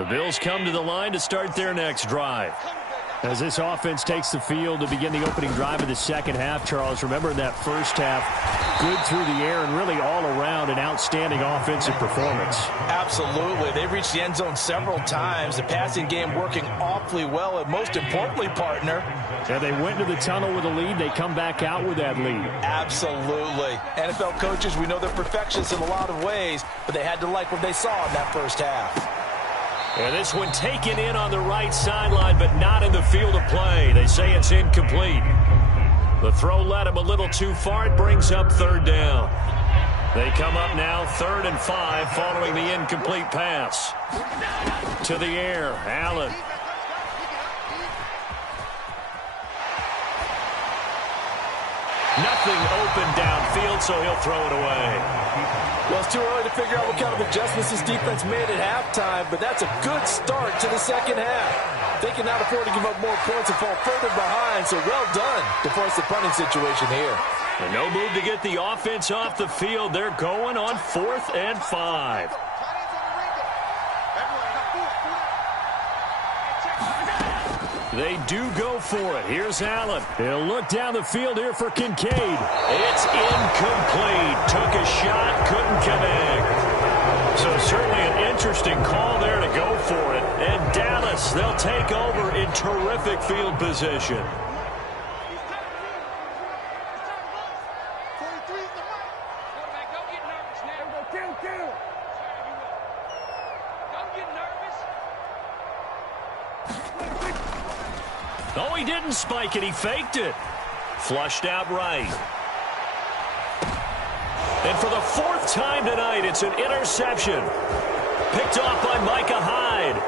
The Bills come to the line to start their next drive. As this offense takes the field to begin the opening drive of the second half, Charles, remember that first half, good through the air and really all around an outstanding offensive performance. Absolutely. They reached the end zone several times. The passing game working awfully well, and most importantly, partner. Yeah, they went into the tunnel with a lead. They come back out with that lead. Absolutely. NFL coaches, we know they're perfectionists in a lot of ways, but they had to like what they saw in that first half. And this one taken in on the right sideline, but not in the field of play. They say it's incomplete. The throw led him a little too far. It brings up third down. They come up now 3rd and 5 following the incomplete pass. To the air, Allen. Nothing open downfield, so he'll throw it away. Well, it's too early to figure out what kind of adjustments this defense made at halftime, but that's a good start to the second half. They cannot afford to give up more points and fall further behind, so well done to force the punting situation here. And no move to get the offense off the field. They're going on 4th and 5. They do go for it. Here's Allen. He'll look down the field here for Kincaid. It's incomplete. Took a shot, couldn't connect. So certainly an interesting call there to go for it. And Dallas, they'll take over in terrific field position. Oh, he didn't spike it. He faked it. Flushed out right. And for the 4th time tonight, it's an interception. Picked off by Micah Hyde.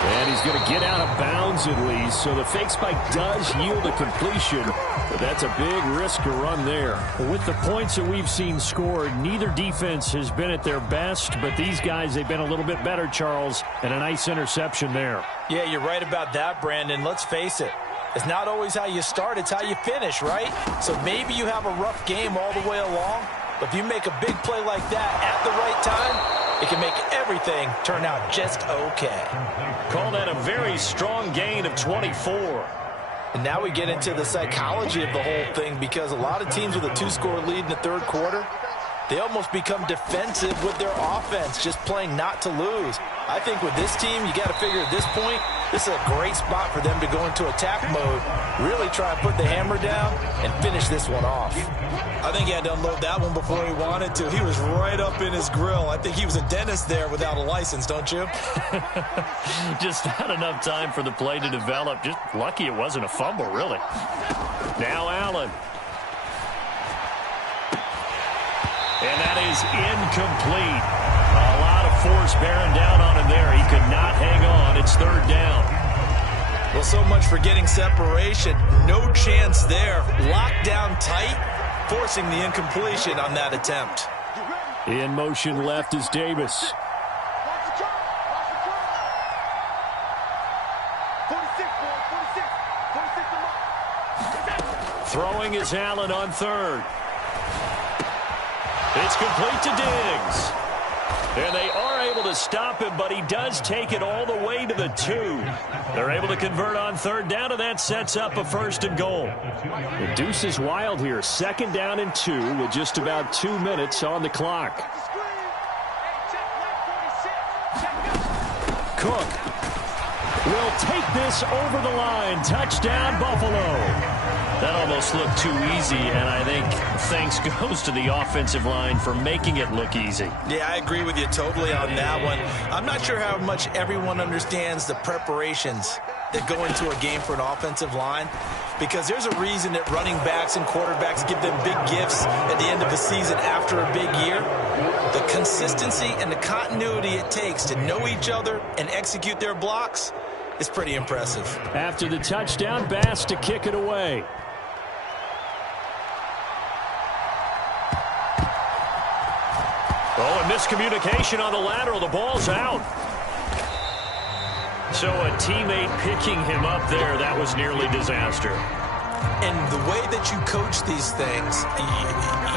And he's going to get out of bounds at least. So the fake spike does yield a completion. But that's a big risk to run there. With the points that we've seen scored, neither defense has been at their best. But these guys, they've been a little bit better, Charles. And a nice interception there. Yeah, you're right about that, Brandon. Let's face it. It's not always how you start, it's how you finish, right? So maybe you have a rough game all the way along, but if you make a big play like that at the right time, it can make everything turn out just okay. Call that a very strong gain of 24. And now we get into the psychology of the whole thing, because a lot of teams with a 2-score lead in the 3rd quarter, they almost become defensive with their offense, just playing not to lose. I think with this team, you got to figure at this point, this is a great spot for them to go into attack mode, really try and put the hammer down and finish this one off. I think he had to unload that one before he wanted to. He was right up in his grill. I think he was a dentist there without a license, don't you? Just not enough time for the play to develop. Just lucky it wasn't a fumble, really. Now Allen. And that is incomplete. A lot of force bearing down on him there. He could not hang on. It's 3rd down. Well, so much for getting separation. No chance there. Locked down tight, forcing the incompletion on that attempt. In motion left is Davis. Throwing is Allen on 3rd. It's complete to Diggs. And they are able to stop him, but he does take it all the way to the 2. They're able to convert on 3rd down, and that sets up a 1st and goal. The deuce is wild here. 2nd down and 2 with just about 2 minutes on the clock. Cook will take this over the line. Touchdown, Buffalo. That almost looked too easy, and I think thanks goes to the offensive line for making it look easy. Yeah, I agree with you totally on that one. I'm not sure how much everyone understands the preparations that go into a game for an offensive line, because there's a reason that running backs and quarterbacks give them big gifts at the end of the season after a big year. The consistency and the continuity it takes to know each other and execute their blocks is pretty impressive. After the touchdown, Bass to kick it away. Oh, a miscommunication on the lateral. The ball's out. So a teammate picking him up there, that was nearly disaster. And the way that you coach these things,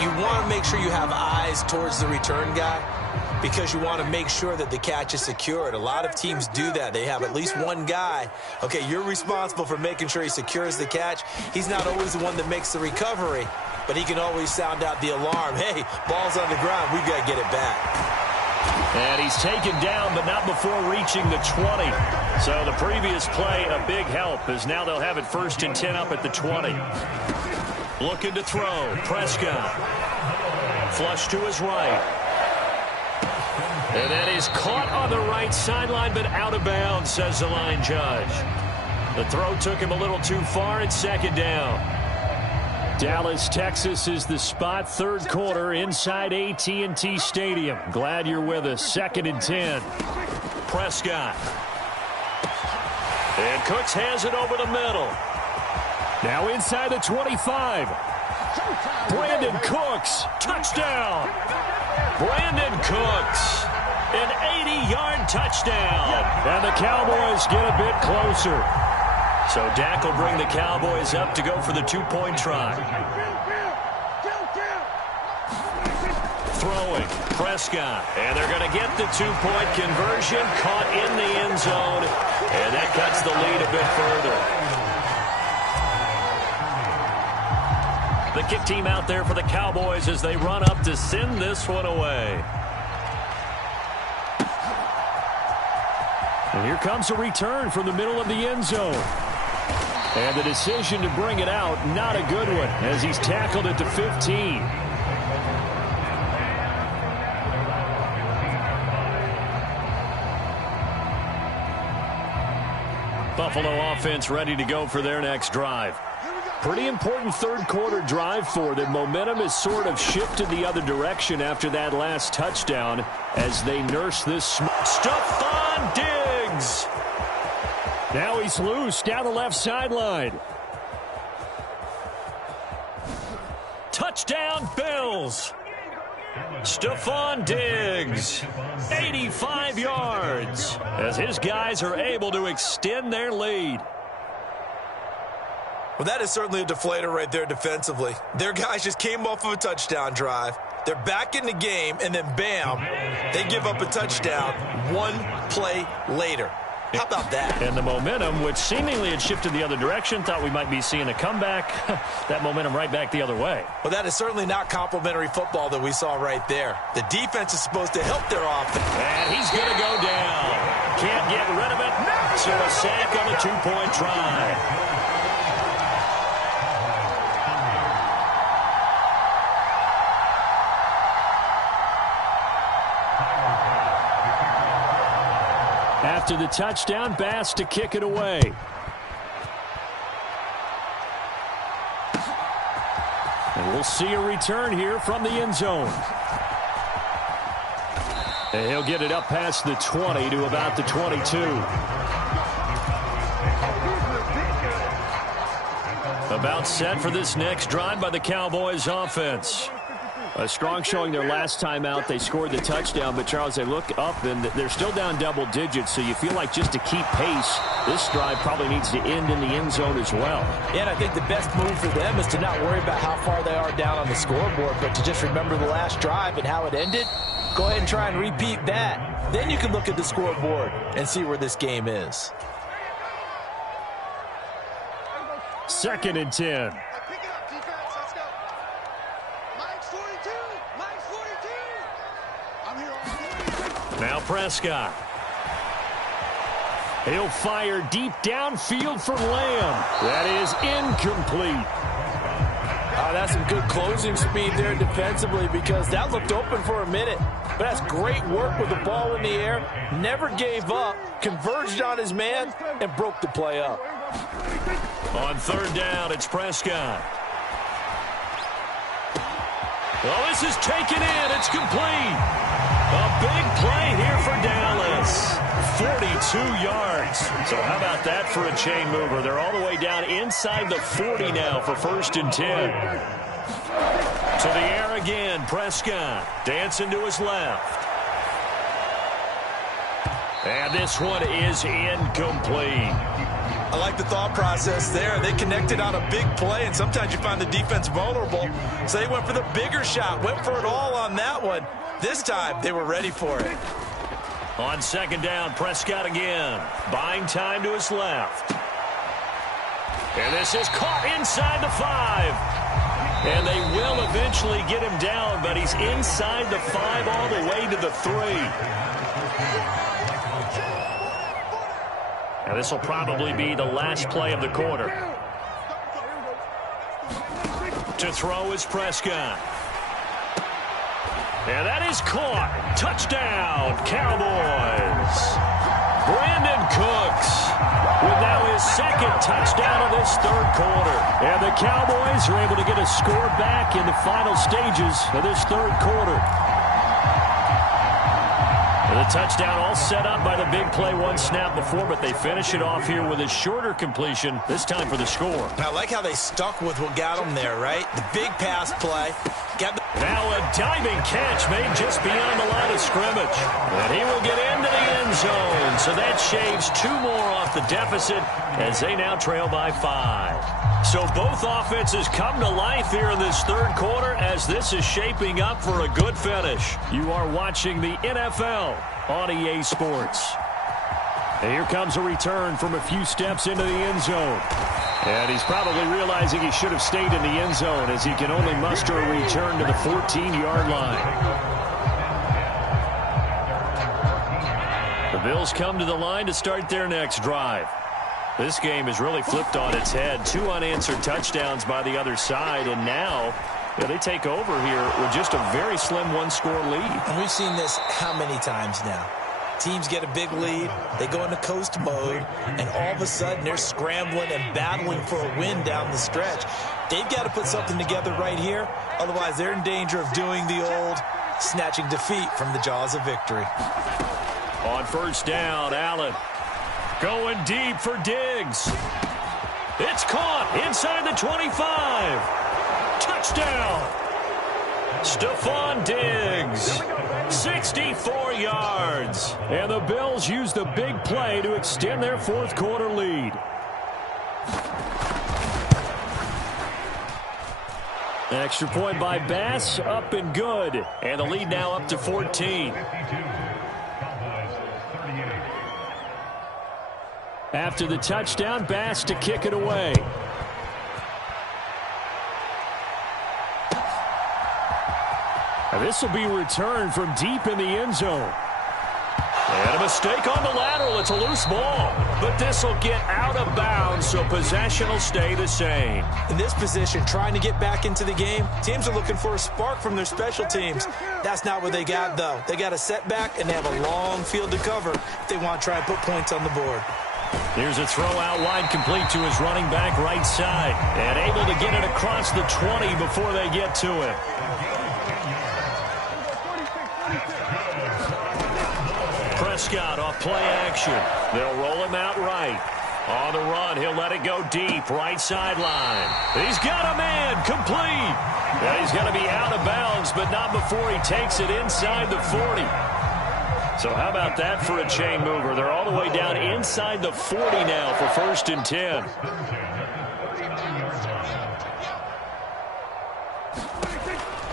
you want to make sure you have eyes towards the return guy. because you want to make sure that the catch is secured. A lot of teams do that. They have at least one guy. Okay, you're responsible for making sure he secures the catch. He's not always the one that makes the recovery, but he can always sound out the alarm. Hey, ball's on the ground. We've got to get it back. And he's taken down, but not before reaching the 20. So the previous play, a big help, as now they'll have it 1st and 10 up at the 20. Looking to throw. Prescott. Flush to his right. And that is caught on the right sideline, but out of bounds, says the line judge. The throw took him a little too far. It's 2nd down. Dallas, Texas is the spot. 3rd quarter inside AT&T Stadium. Glad you're with us. 2nd and 10. Prescott. And Cooks has it over the middle. Now inside the 25. Brandon Cooks. Touchdown. Brandon Cooks. An 80-yard touchdown. And the Cowboys get a bit closer. So Dak will bring the Cowboys up to go for the 2-point try. Throwing. Prescott. And they're going to get the 2-point conversion. Caught in the end zone. And that cuts the lead a bit further. The kick team out there for the Cowboys as they run up to send this one away. And here comes a return from the middle of the end zone. And the decision to bring it out, not a good one, as he's tackled at the 15. Buffalo offense ready to go for their next drive. Pretty important 3rd quarter drive for them. Momentum has sort of shifted the other direction after that last touchdown as they nurse this. Stephon Diggs. Now he's loose down the left sideline. Touchdown Bills. Stephon Diggs, 85 yards, as his guys are able to extend their lead. Well, that is certainly a deflator right there defensively. Their guys just came off of a touchdown drive. They're back in the game, and then bam, they give up a touchdown 1 play later. How about that? And the momentum, which seemingly had shifted the other direction, thought we might be seeing a comeback. That momentum right back the other way. Well, that is certainly not complimentary football that we saw right there. The defense is supposed to help their offense. And he's going to go down. Can't get rid of it. So a sack on a 2-point try. After the touchdown, Bass to kick it away. And we'll see a return here from the end zone. And he'll get it up past the 20 to about the 22. About set for this next drive by the Cowboys offense. A strong showing their last time out. They scored the touchdown, but Charles, they look up and they're still down double digits, so you feel like just to keep pace, this drive probably needs to end in the end zone as well. Yeah, and I think the best move for them is to not worry about how far they are down on the scoreboard, but to just remember the last drive and how it ended. Go ahead and try and repeat that. Then you can look at the scoreboard and see where this game is. 2nd and 10. Now Prescott. He'll fire deep downfield for Lamb. That is incomplete. That's some good closing speed there defensively because that looked open for a minute. But that's great work with the ball in the air. Never gave up, converged on his man, and broke the play up. On 3rd down, it's Prescott. Well, this is taken in. It's complete. A big play here for Dallas. 42 yards. So how about that for a chain mover? They're all the way down inside the 40 now for 1st and 10. To the air again, Prescott dancing to his left. And this one is incomplete. I like the thought process there. They connected on a big play, and sometimes you find the defense vulnerable. So they went for the bigger shot, went for it all on that one. This time, they were ready for it. On second down, Prescott again. Buying time to his left. And this is caught inside the 5. And they will eventually get him down, but he's inside the 5 all the way to the 3. And this will probably be the last play of the quarter. To throw is Prescott. And that is caught. Touchdown, Cowboys. Brandon Cooks with now his second touchdown of this third quarter. And the Cowboys are able to get a score back in the final stages of this third quarter. And the touchdown all set up by the big play one snap before, but they finish it off here with a shorter completion, this time for the score. I like how they stuck with what got them there, right? The big pass play. Now a diving catch made just beyond the line of scrimmage. And he will get into the end zone. So that shaves 2 more off the deficit as they now trail by 5. So both offenses come to life here in this third quarter as this is shaping up for a good finish. You are watching the NFL on EA Sports. And here comes a return from a few steps into the end zone. And he's probably realizing he should have stayed in the end zone as he can only muster a return to the 14-yard line. The Bills come to the line to start their next drive. This game is really flipped on its head. 2 unanswered touchdowns by the other side, and now they take over here with just a very slim one-score lead. And we've seen this how many times now? Teams get a big lead, they go into coast mode, and all of a sudden they're scrambling and battling for a win down the stretch. They've got to put something together right here, otherwise they're in danger of doing the old snatching defeat from the jaws of victory. On first down, Allen going deep for Diggs. It's caught inside the 25. Touchdown! Stephon Diggs, 64 yards. And the Bills use the big play to extend their fourth quarter lead. An extra point by Bass, up and good. And the lead now up to 14. After the touchdown, Bass to kick it away. And this will be returned from deep in the end zone. And a mistake on the lateral. It's a loose ball. But this will get out of bounds, so possession will stay the same. In this position, trying to get back into the game, teams are looking for a spark from their special teams. That's not what they got, though. They got a setback, and they have a long field to cover if they want to try and put points on the board. Here's a throw out wide, complete to his running back right side. And able to get it across the 20 before they get to it. Prescott off play action. They'll roll him out right. On the run, he'll let it go deep, right sideline. He's got a man, complete. Yeah, he's going to be out of bounds, but not before he takes it inside the 40. So how about that for a chain mover? They're all the way down inside the 40 now for 1st and 10.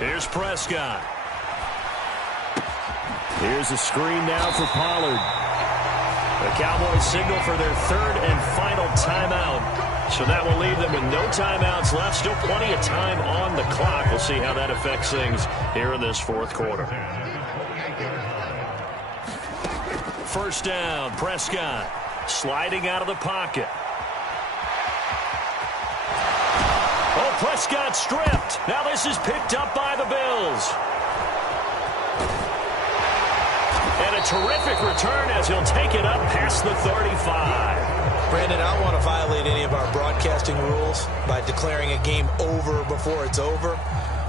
Here's Prescott. Here's a screen now for Pollard. The Cowboys signal for their 3rd and final timeout. So that will leave them with no timeouts left. Still plenty of time on the clock. We'll see how that affects things here in this 4th quarter. First down, Prescott sliding out of the pocket. Oh, Prescott stripped. Now this is picked up by the Bills. And a terrific return as he'll take it up past the 35. Brandon, I don't want to violate any of our broadcasting rules by declaring a game over before it's over.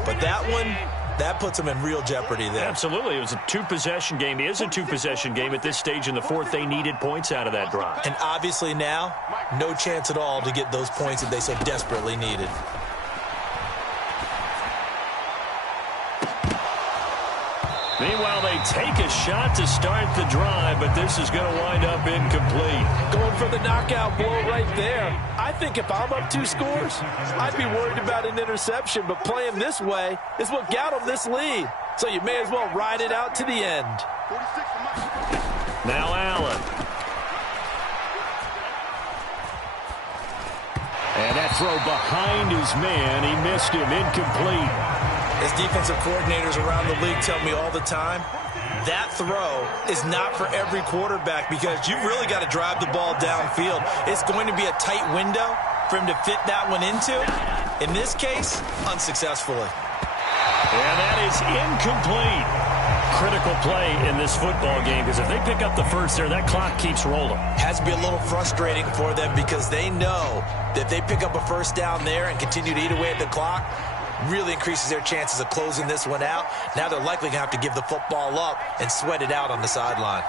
But that one, that puts them in real jeopardy there. Absolutely. It was a 2-possession game. It is a 2-possession game at this stage in the 4th. They needed points out of that drive. And obviously now, no chance at all to get those points that they so desperately needed. Meanwhile, they take a shot to start the drive, but this is going to wind up incomplete. Going for the knockout blow right there. I think if I'm up 2 scores, I'd be worried about an interception, but playing this way is what got them this lead. So you may as well ride it out to the end. Now Allen. And that throw behind his man. He missed him. Incomplete. As defensive coordinators around the league tell me all the time, that throw is not for every quarterback because you've really got to drive the ball downfield. It's going to be a tight window for him to fit that one into. In this case, unsuccessfully. And that is incomplete. Critical play in this football game because if they pick up the first there, that clock keeps rolling. Has to be a little frustrating for them because they know that if they pick up a first down there and continue to eat away at the clock, really increases their chances of closing this one out. Now they're likely going to have to give the football up and sweat it out on the sideline.